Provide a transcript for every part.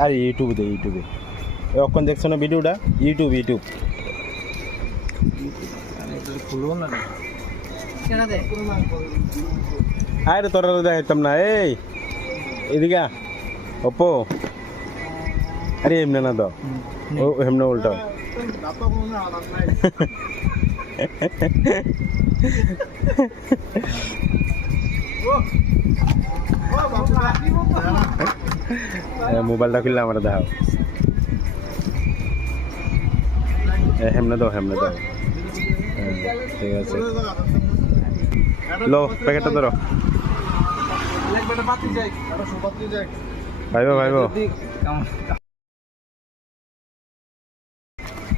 আরে ইউটিউবে দে ইউটিউবে এখন দেখছো না ভিডিওটা ইউটিউব ইউটিউব খুলবো না আরে তোরা তো দেখাইতাম না এই এদিকে ওপো আরে এমনি না তো ও এমনি উল্টো মোবাইলটা খুললে আমার দেখাও হেমনে দাও ঠিক আছে লো প্যাকেটটা ধরো ভাইবো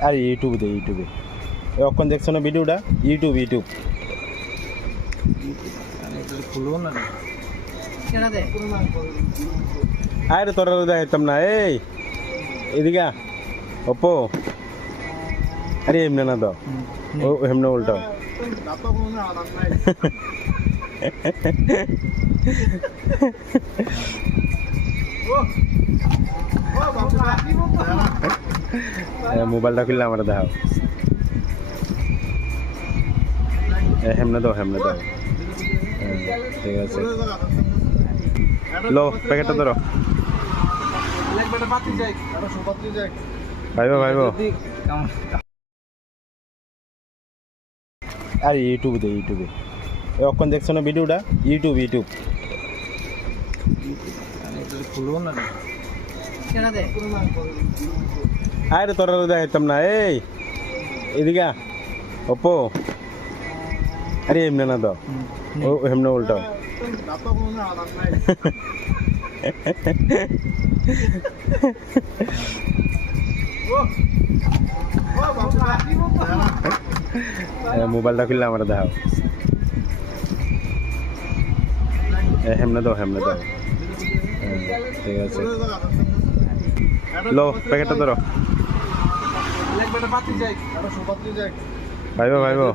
আরে ইউটিউবে দে ইউটিউবে এখন দেখছো না ভিডিওটা ইউটিউব খুলবো না আরে তোরা তো দেখাইতাম না এই এদিকে ওপো আরে এমনি না তো ও এমনি উল্টো মোবাইলটা খুললে আমার দেখাও হেমনে দাও ঠিক আছে লো প্যাকেটটা ধরো ভাইবো আরে ইউটিউবে দে ইউটিউবে এখন দেখছো না ভিডিওটা ইউটিউব খুলবো না আরে তোরা তো দেখাইতাম না এই এদিকে ওপো আরে এমনি না তো ও এমনি উল্টো মোবাইলটা খুললে আমার দেখাও হেমনে দাও ঠিক আছে লো প্যাকেটটা ধরো ভাইবো